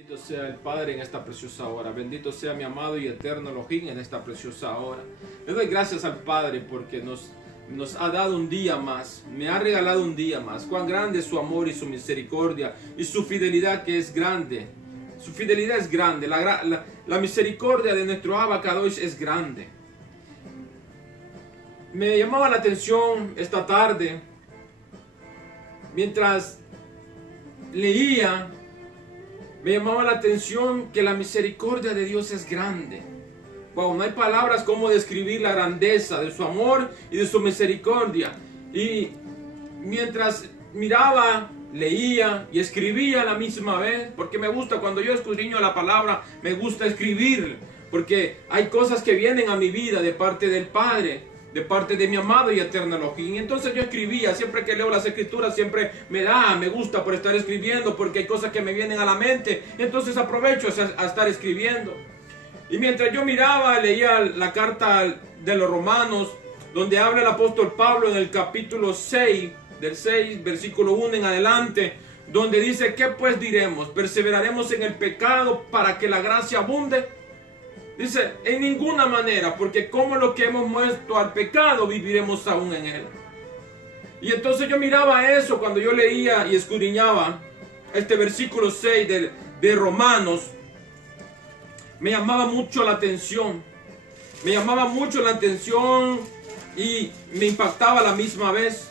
Bendito sea el Padre en esta preciosa hora. Bendito sea mi amado y eterno Elohim en esta preciosa hora. Le doy gracias al Padre porque nos ha dado un día más. Me ha regalado un día más. Cuán grande es su amor y su misericordia y su fidelidad, que es grande. Su fidelidad es grande. La misericordia de nuestro Abacadosh es grande. Me llamaba la atención esta tarde, mientras leía, me llamaba la atención que la misericordia de Dios es grande. Wow, no hay palabras como describir la grandeza de su amor y de su misericordia. Y mientras miraba, leía y escribía a la misma vez, porque me gusta, cuando yo escudriño la palabra, me gusta escribir, porque hay cosas que vienen a mi vida de parte del Padre, de parte de mi amado y eterno Elohim. Entonces yo escribía, siempre que leo las escrituras, siempre me gusta por estar escribiendo, porque hay cosas que me vienen a la mente. Entonces aprovecho a estar escribiendo. Y mientras yo miraba, leía la carta de los Romanos, donde habla el apóstol Pablo en el capítulo 6, del 6, versículo 1 en adelante, donde dice: ¿qué pues diremos? ¿Perseveraremos en el pecado para que la gracia abunde? Dice: en ninguna manera, porque como lo que hemos muerto al pecado, viviremos aún en él. Y entonces yo miraba eso cuando yo leía y escudriñaba este versículo 6 de Romanos. Me llamaba mucho la atención. Me llamaba mucho la atención y me impactaba a la misma vez.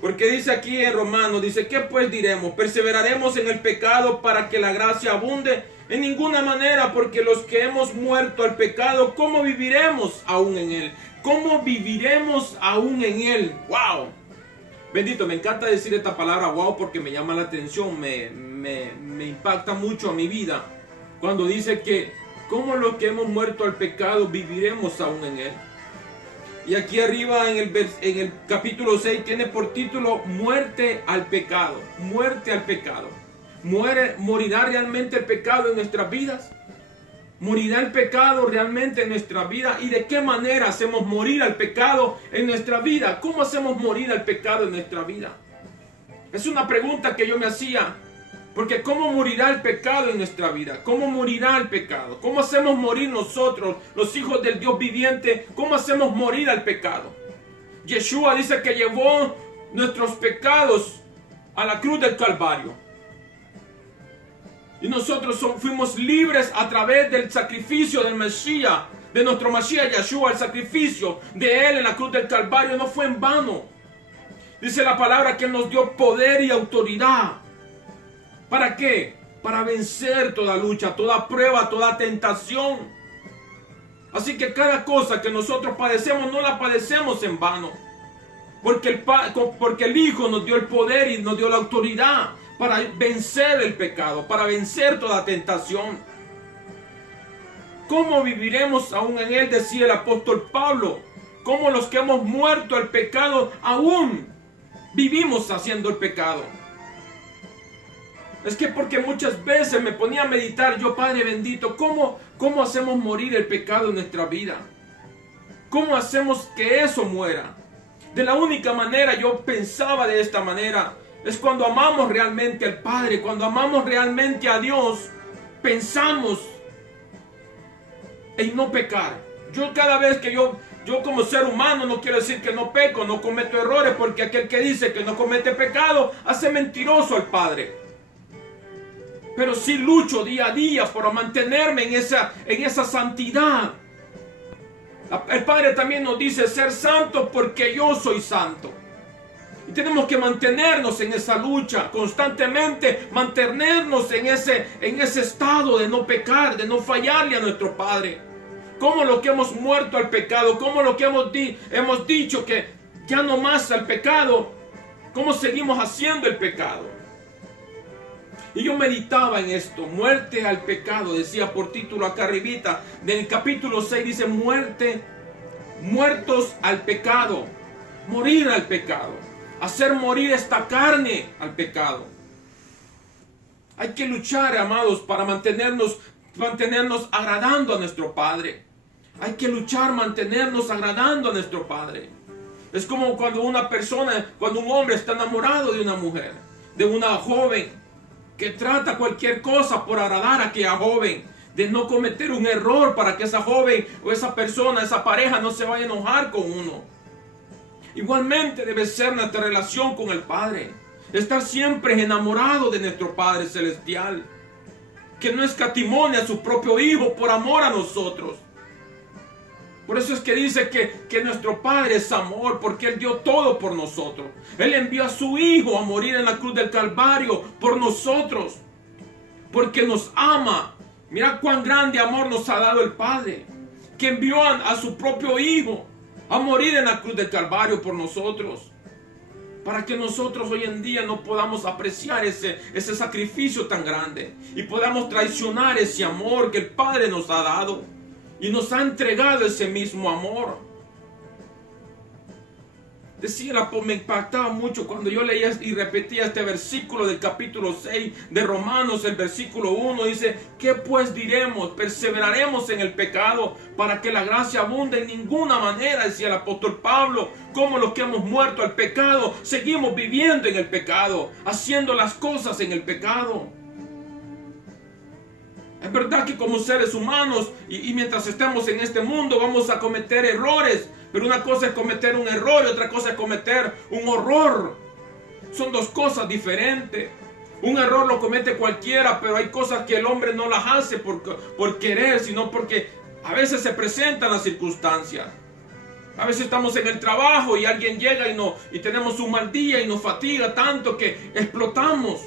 Porque dice aquí en Romanos, dice: ¿qué pues diremos? ¿Perseveraremos en el pecado para que la gracia abunde? En ninguna manera, porque los que hemos muerto al pecado, ¿cómo viviremos aún en él? ¿Cómo viviremos aún en él? ¡Wow! Bendito, me encanta decir esta palabra wow, porque me llama la atención, me impacta mucho a mi vida. Cuando dice que ¿cómo los que hemos muerto al pecado viviremos aún en él? Y aquí arriba en el capítulo 6 tiene por título muerte al pecado. Muerte al pecado. ¿Morirá realmente el pecado en nuestras vidas? ¿Morirá el pecado realmente en nuestra vida? ¿Y de qué manera hacemos morir al pecado en nuestra vida? ¿Cómo hacemos morir al pecado en nuestra vida? Es una pregunta que yo me hacía. Porque ¿cómo morirá el pecado en nuestra vida? ¿Cómo morirá el pecado? ¿Cómo hacemos morir nosotros, los hijos del Dios viviente? ¿Cómo hacemos morir al pecado? Yeshua dice que llevó nuestros pecados a la cruz del Calvario. Y nosotros fuimos libres a través del sacrificio del Mesías, de nuestro Mesías Yeshua. El sacrificio de Él en la cruz del Calvario no fue en vano. Dice la palabra que Él nos dio poder y autoridad. ¿Para qué? Para vencer toda lucha, toda prueba, toda tentación. Así que cada cosa que nosotros padecemos, no la padecemos en vano. Porque el Hijo nos dio el poder y nos dio la autoridad para vencer el pecado, para vencer toda tentación. ¿Cómo viviremos aún en él? Decía el apóstol Pablo. ¿Cómo los que hemos muerto al pecado aún vivimos haciendo el pecado? Es que porque muchas veces me ponía a meditar yo, Padre bendito, ¿cómo hacemos morir el pecado en nuestra vida? ¿Cómo hacemos que eso muera? De la única manera, yo pensaba de esta manera, es cuando amamos realmente al Padre, cuando amamos realmente a Dios, pensamos en no pecar. Yo cada vez que yo como ser humano, no quiero decir que no peco, no cometo errores, porque aquel que dice que no comete pecado, hace mentiroso al Padre. Pero sí lucho día a día por mantenerme en esa santidad. El Padre también nos dice ser santos porque yo soy santo. Y tenemos que mantenernos en esa lucha constantemente, mantenernos en ese estado de no pecar, de no fallarle a nuestro Padre. Como lo que hemos muerto al pecado, como lo que hemos dicho que ya no más al pecado, cómo seguimos haciendo el pecado. Y yo meditaba en esto, muerte al pecado, decía por título acá arribita, del capítulo 6 dice muertos al pecado, morir al pecado, hacer morir esta carne al pecado. Hay que luchar, amados, para mantenernos agradando a nuestro Padre. Hay que luchar, mantenernos agradando a nuestro Padre. Es como cuando un hombre está enamorado de una mujer, de una joven, que trata cualquier cosa por agradar a aquella joven, de no cometer un error para que esa joven o esa persona, esa pareja no se vaya a enojar con uno. Igualmente debe ser nuestra relación con el Padre, estar siempre enamorado de nuestro Padre Celestial, que no escatimone a su propio Hijo por amor a nosotros. Por eso es que dice que nuestro Padre es amor, porque Él dio todo por nosotros. Él envió a su Hijo a morir en la cruz del Calvario por nosotros, porque nos ama. Mira cuán grande amor nos ha dado el Padre, que envió a su propio Hijo a morir en la cruz del Calvario por nosotros, para que nosotros hoy en día no podamos apreciar ese sacrificio tan grande y podamos traicionar ese amor que el Padre nos ha dado y nos ha entregado ese mismo amor. Decía, me impactaba mucho cuando yo leía y repetía este versículo del capítulo 6 de Romanos, el versículo 1, dice: ¿qué pues diremos? ¿Perseveraremos en el pecado para que la gracia abunde? En ninguna manera, decía el apóstol Pablo. Como los que hemos muerto al pecado, seguimos viviendo en el pecado, haciendo las cosas en el pecado. Es verdad que como seres humanos y mientras estemos en este mundo vamos a cometer errores, pero una cosa es cometer un error y otra cosa es cometer un horror. Son dos cosas diferentes. Un error lo comete cualquiera, pero hay cosas que el hombre no las hace por querer, sino porque a veces se presentan las circunstancias. A veces estamos en el trabajo y alguien llega y tenemos un mal día y nos fatiga tanto que explotamos.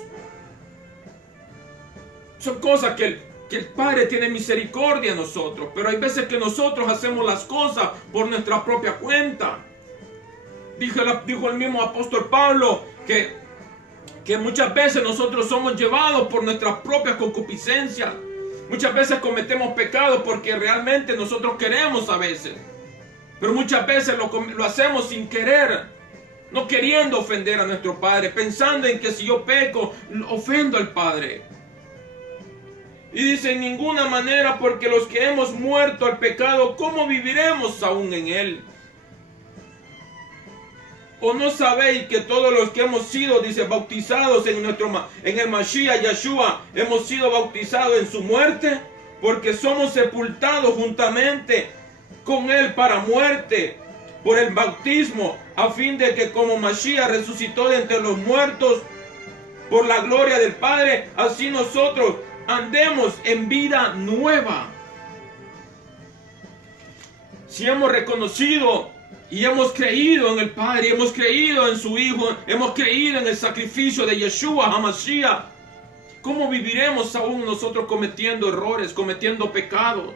Son cosas que el Padre tiene misericordia de nosotros, pero hay veces que nosotros hacemos las cosas por nuestra propia cuenta. Dijo el mismo apóstol Pablo que muchas veces nosotros somos llevados por nuestras propias concupiscencias. Muchas veces cometemos pecados porque realmente nosotros queremos a veces, pero muchas veces lo hacemos sin querer, no queriendo ofender a nuestro Padre, pensando en que si yo peco, ofendo al Padre. Y dice: en ninguna manera, porque los que hemos muerto al pecado, ¿cómo viviremos aún en él? ¿O no sabéis que todos los que hemos sido, dice, bautizados en el Mashiach Yeshua, hemos sido bautizados en su muerte? Porque somos sepultados juntamente con él para muerte por el bautismo, a fin de que como Mashiach resucitó de entre los muertos por la gloria del Padre, así nosotros andemos en vida nueva. Si hemos reconocido y hemos creído en el Padre, hemos creído en su Hijo, hemos creído en el sacrificio de Yeshua HaMashiach, ¿cómo viviremos aún nosotros cometiendo errores, cometiendo pecados?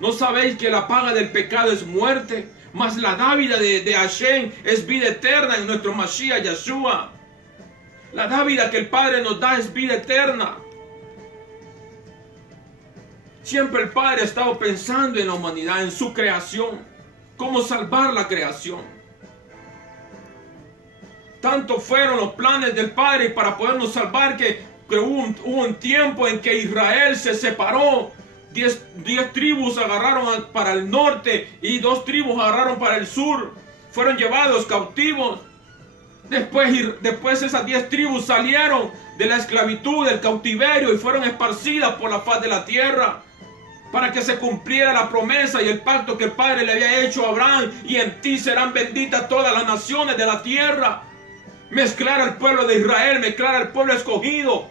¿No sabéis que la paga del pecado es muerte? Mas la dávida de Hashem es vida eterna en nuestro Mashiach Yeshua. La dávida que el Padre nos da es vida eterna. Siempre el Padre ha estado pensando en la humanidad, en su creación, cómo salvar la creación. Tanto fueron los planes del Padre para podernos salvar que hubo un tiempo en que Israel se separó. 10 tribus agarraron para el norte y 2 tribus agarraron para el sur. Fueron llevados cautivos. Después esas 10 tribus salieron de la esclavitud, del cautiverio, y fueron esparcidas por la faz de la tierra, para que se cumpliera la promesa y el pacto que el Padre le había hecho a Abraham: y en ti serán benditas todas las naciones de la tierra. Mezclar al pueblo de Israel, mezclar al pueblo escogido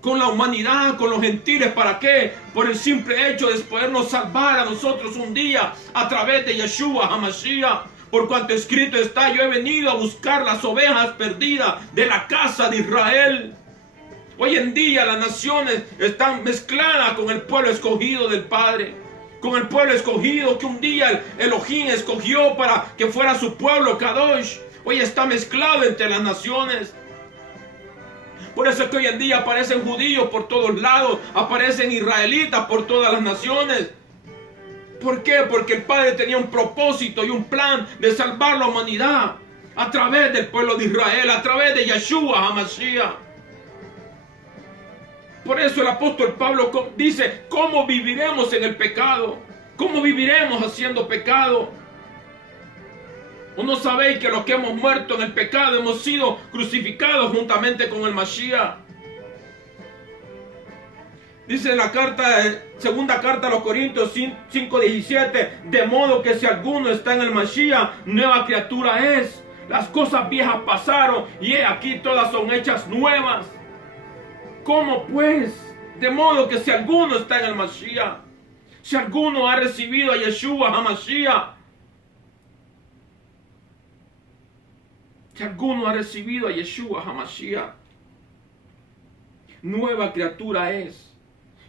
con la humanidad, con los gentiles. ¿Para qué? Por el simple hecho de podernos salvar a nosotros un día a través de Yeshua HaMashiach. Por cuanto escrito está: yo he venido a buscar las ovejas perdidas de la casa de Israel. Hoy en día las naciones están mezcladas con el pueblo escogido del Padre, con el pueblo escogido que un día Elohim escogió para que fuera su pueblo Kadosh. Hoy está mezclado entre las naciones. Por eso es que hoy en día aparecen judíos por todos lados, aparecen israelitas por todas las naciones. ¿Por qué? Porque el Padre tenía un propósito y un plan de salvar la humanidad a través del pueblo de Israel, a través de Yeshua HaMashiach. Por eso el apóstol Pablo dice: ¿cómo viviremos en el pecado? ¿Cómo viviremos haciendo pecado? ¿O no sabéis que los que hemos muerto en el pecado hemos sido crucificados juntamente con el Mashiach? Dice la segunda carta a los Corintios 5:17, de modo que si alguno está en el Mashiach, nueva criatura es. Las cosas viejas pasaron y he aquí todas son hechas nuevas. ¿Cómo pues? De modo que si alguno está en el Mashiach, si alguno ha recibido a Yeshua HaMashiach, si alguno ha recibido a Yeshua HaMashiach, nueva criatura es.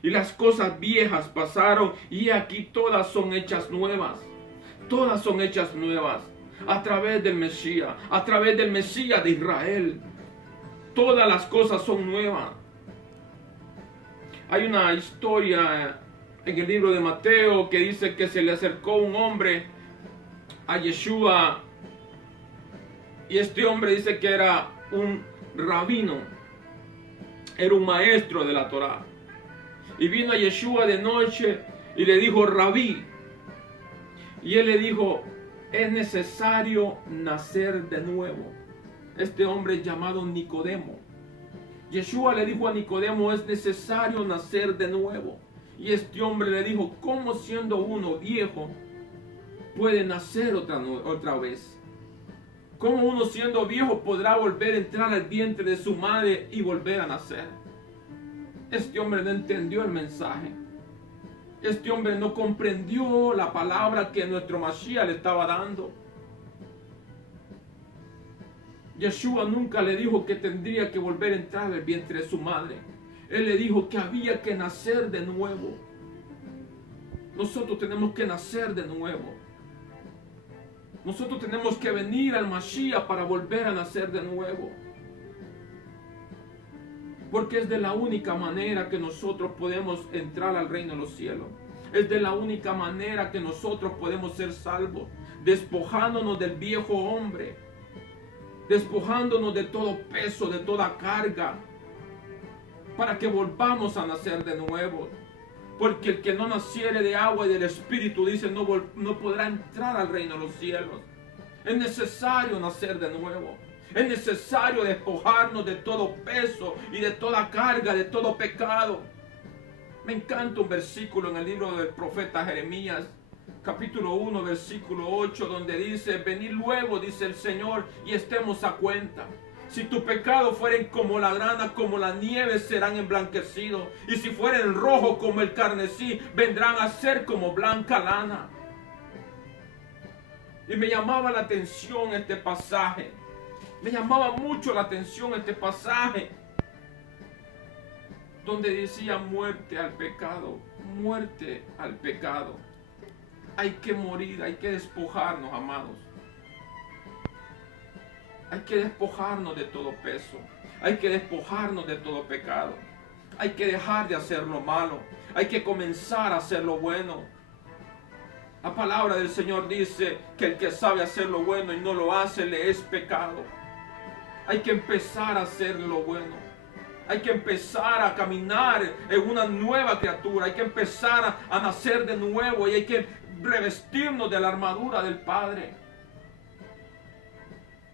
Y las cosas viejas pasaron y aquí todas son hechas nuevas. Todas son hechas nuevas. A través del Mesías, a través del Mesías de Israel. Todas las cosas son nuevas. Hay una historia en el libro de Mateo que dice que se le acercó un hombre a Yeshua. Y este hombre dice que era un rabino. Era un maestro de la Torá. Y vino a Yeshua de noche y le dijo, Rabí. Y él le dijo, es necesario nacer de nuevo. Este hombre es llamado Nicodemo. Yeshua le dijo a Nicodemo, es necesario nacer de nuevo. Y este hombre le dijo, ¿cómo siendo uno viejo puede nacer otra vez? ¿Cómo uno siendo viejo podrá volver a entrar al vientre de su madre y volver a nacer? Este hombre no entendió el mensaje. Este hombre no comprendió la palabra que nuestro Mashiach le estaba dando. Yeshua nunca le dijo que tendría que volver a entrar al vientre de su madre. Él le dijo que había que nacer de nuevo. Nosotros tenemos que nacer de nuevo. Nosotros tenemos que venir al Mashiach para volver a nacer de nuevo. Porque es de la única manera que nosotros podemos entrar al reino de los cielos. Es de la única manera que nosotros podemos ser salvos. Despojándonos del viejo hombre. Despojándonos de todo peso, de toda carga. Para que volvamos a nacer de nuevo. Porque el que no naciere de agua y del Espíritu, dice, no podrá entrar al reino de los cielos. Es necesario nacer de nuevo. Es necesario despojarnos de todo peso y de toda carga, de todo pecado. Me encanta un versículo en el libro del profeta Jeremías, capítulo 1, versículo 8, donde dice, venid luego, dice el Señor, y estemos a cuenta. Si tu pecado fueren como la grana, como la nieve, serán emblanquecidos. Y si fueren rojos como el carmesí, vendrán a ser como blanca lana. Y me llamaba la atención este pasaje. Me llamaba mucho la atención este pasaje. Donde decía muerte al pecado. Muerte al pecado. Hay que morir, hay que despojarnos, amados. Hay que despojarnos de todo peso. Hay que despojarnos de todo pecado. Hay que dejar de hacer lo malo. Hay que comenzar a hacer lo bueno. La palabra del Señor dice que el que sabe hacer lo bueno y no lo hace, le es pecado. Hay que empezar a hacer lo bueno. Hay que empezar a caminar en una nueva criatura. Hay que empezar a nacer de nuevo. Y hay que revestirnos de la armadura del Padre.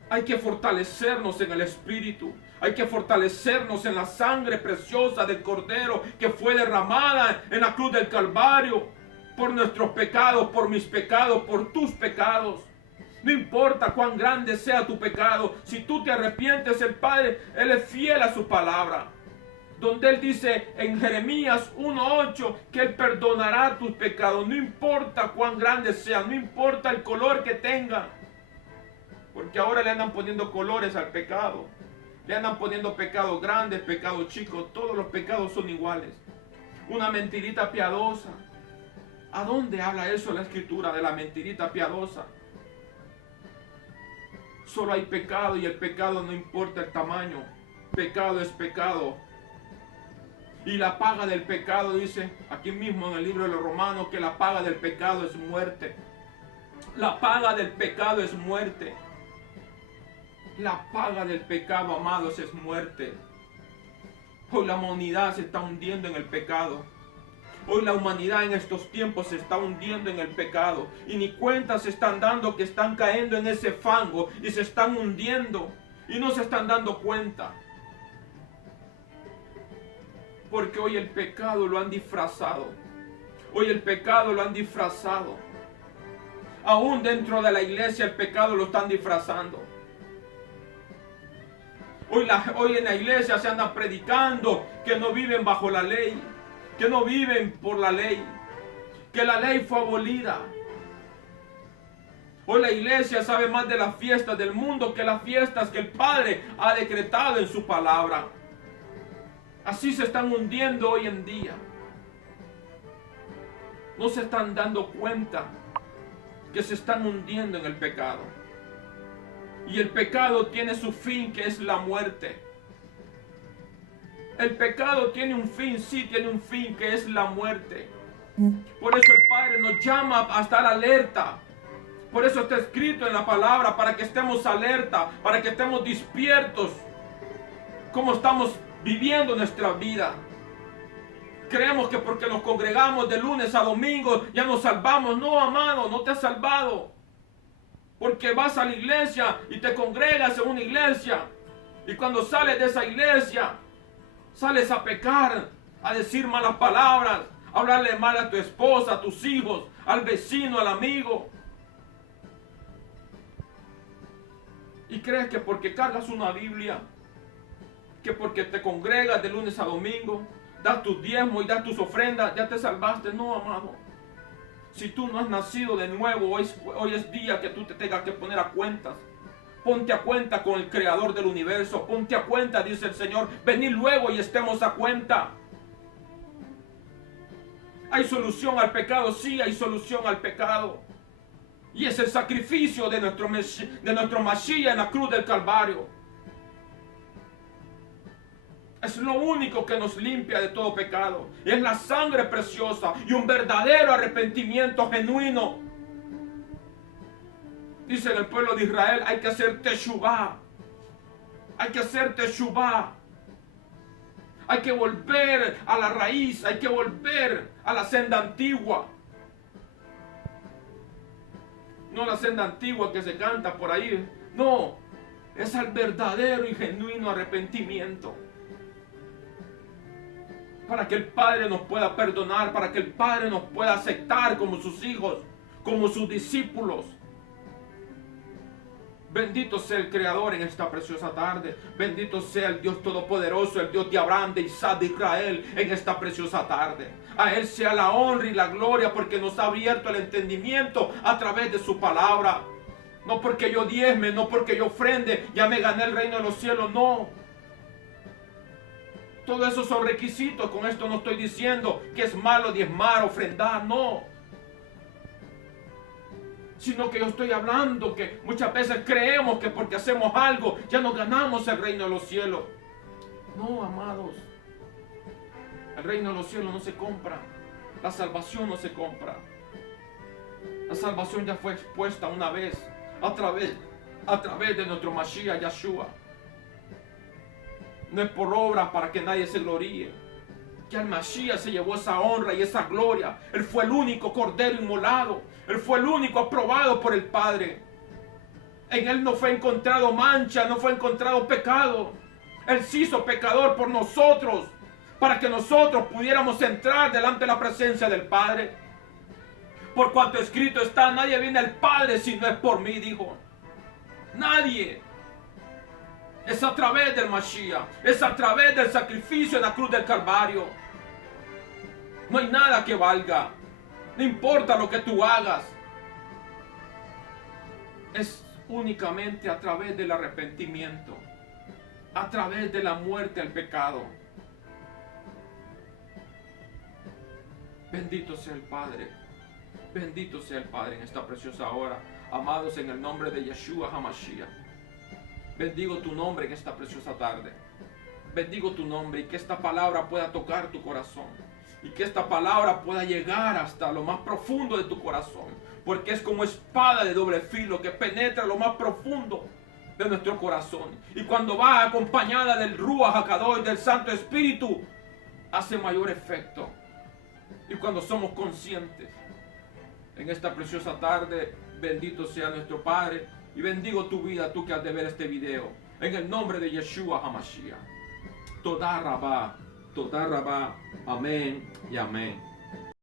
Hay que fortalecernos en el Espíritu. Hay que fortalecernos en la sangre preciosa del Cordero que fue derramada en la cruz del Calvario. Por nuestros pecados, por mis pecados, por tus pecados. No importa cuán grande sea tu pecado, si tú te arrepientes, el Padre, Él es fiel a su palabra. Donde Él dice en Jeremías 1:8 que Él perdonará tus pecados. No importa cuán grande sea, no importa el color que tenga. Porque ahora le andan poniendo colores al pecado. Le andan poniendo pecados grandes, pecados chicos. Todos los pecados son iguales. Una mentirita piadosa. ¿A dónde habla eso la Escritura de la mentirita piadosa? Solo hay pecado y el pecado no importa el tamaño. Pecado es pecado. Y la paga del pecado, dice aquí mismo en el libro de los Romanos, que la paga del pecado es muerte. La paga del pecado es muerte. La paga del pecado, amados, es muerte. Hoy la humanidad se está hundiendo en el pecado. Hoy la humanidad en estos tiempos se está hundiendo en el pecado. Y ni cuenta se están dando que están cayendo en ese fango y se están hundiendo. Y no se están dando cuenta. Porque hoy el pecado lo han disfrazado. Hoy el pecado lo han disfrazado. Aún dentro de la iglesia el pecado lo están disfrazando. Hoy en la iglesia se andan predicando que no viven bajo la ley, que no viven por la ley, que la ley fue abolida. Hoy la iglesia sabe más de las fiestas del mundo que las fiestas que el Padre ha decretado en su palabra. Así se están hundiendo hoy en día. No se están dando cuenta que se están hundiendo en el pecado. Y el pecado tiene su fin, que es la muerte. El pecado tiene un fin, sí tiene un fin, que es la muerte. Por eso el Padre nos llama a estar alerta. Por eso está escrito en la palabra, para que estemos alerta, para que estemos despiertos. Cómo estamos viviendo nuestra vida. Creemos que porque nos congregamos de lunes a domingo ya nos salvamos. No, amado, no te has salvado. Porque vas a la iglesia y te congregas en una iglesia. Y cuando sales de esa iglesia, sales a pecar, a decir malas palabras, a hablarle mal a tu esposa, a tus hijos, al vecino, al amigo. Y crees que porque cargas una Biblia, que porque te congregas de lunes a domingo, das tus diezmos y das tus ofrendas, ya te salvaste. No, amado. Si tú no has nacido de nuevo, hoy es día que tú te tengas que poner a cuentas. Ponte a cuenta con el Creador del universo. Ponte a cuenta, dice el Señor. Venid luego y estemos a cuenta. ¿Hay solución al pecado? Sí, hay solución al pecado. Y es el sacrificio de nuestro Mashiach en la cruz del Calvario. Es lo único que nos limpia de todo pecado. Es la sangre preciosa y un verdadero arrepentimiento genuino. Dice en el pueblo de Israel, hay que hacer teshuvah. Hay que hacer teshuvah. Hay que volver a la raíz. Hay que volver a la senda antigua. No la senda antigua que se canta por ahí. No, es al verdadero y genuino arrepentimiento. Para que el Padre nos pueda perdonar, para que el Padre nos pueda aceptar como sus hijos, como sus discípulos. Bendito sea el Creador en esta preciosa tarde. Bendito sea el Dios Todopoderoso, el Dios de Abraham, de Isaac, de Israel en esta preciosa tarde. A Él sea la honra y la gloria porque nos ha abierto el entendimiento a través de su palabra. No porque yo diezme, no porque yo ofrende, ya me gané el reino de los cielos, no. Todo eso son requisitos. Con esto no estoy diciendo que es malo diezmar, ofrendar, no. Sino que yo estoy hablando que muchas veces creemos que porque hacemos algo ya nos ganamos el reino de los cielos. No, amados. El reino de los cielos no se compra. La salvación no se compra. La salvación ya fue expuesta una vez a través de nuestro Mashiach Yeshua. No es por obras para que nadie se gloríe. Ya el Mashiach se llevó esa honra y esa gloria. Él fue el único cordero inmolado. Él fue el único aprobado por el Padre. En Él no fue encontrado mancha, no fue encontrado pecado. Él se hizo pecador por nosotros, para que nosotros pudiéramos entrar delante de la presencia del Padre. Por cuanto escrito está, nadie viene al Padre si no es por mí, dijo. Nadie. Es a través del Mashiach, es a través del sacrificio en la cruz del Calvario. No hay nada que valga. No importa lo que tú hagas. Es únicamente a través del arrepentimiento, a través de la muerte al pecado. Bendito sea el Padre. Bendito sea el Padre en esta preciosa hora. Amados, en el nombre de Yeshua HaMashiach. Bendigo tu nombre en esta preciosa tarde. Bendigo tu nombre y que esta palabra pueda tocar tu corazón. Y que esta palabra pueda llegar hasta lo más profundo de tu corazón. Porque es como espada de doble filo que penetra lo más profundo de nuestro corazón. Y cuando va acompañada del Ruach HaKadosh, del Santo Espíritu, hace mayor efecto. Y cuando somos conscientes, en esta preciosa tarde, bendito sea nuestro Padre. Y bendigo tu vida, tú que has de ver este video. En el nombre de Yeshua HaMashiach. Toda Rabá. Toda Rabá. Amén y amén.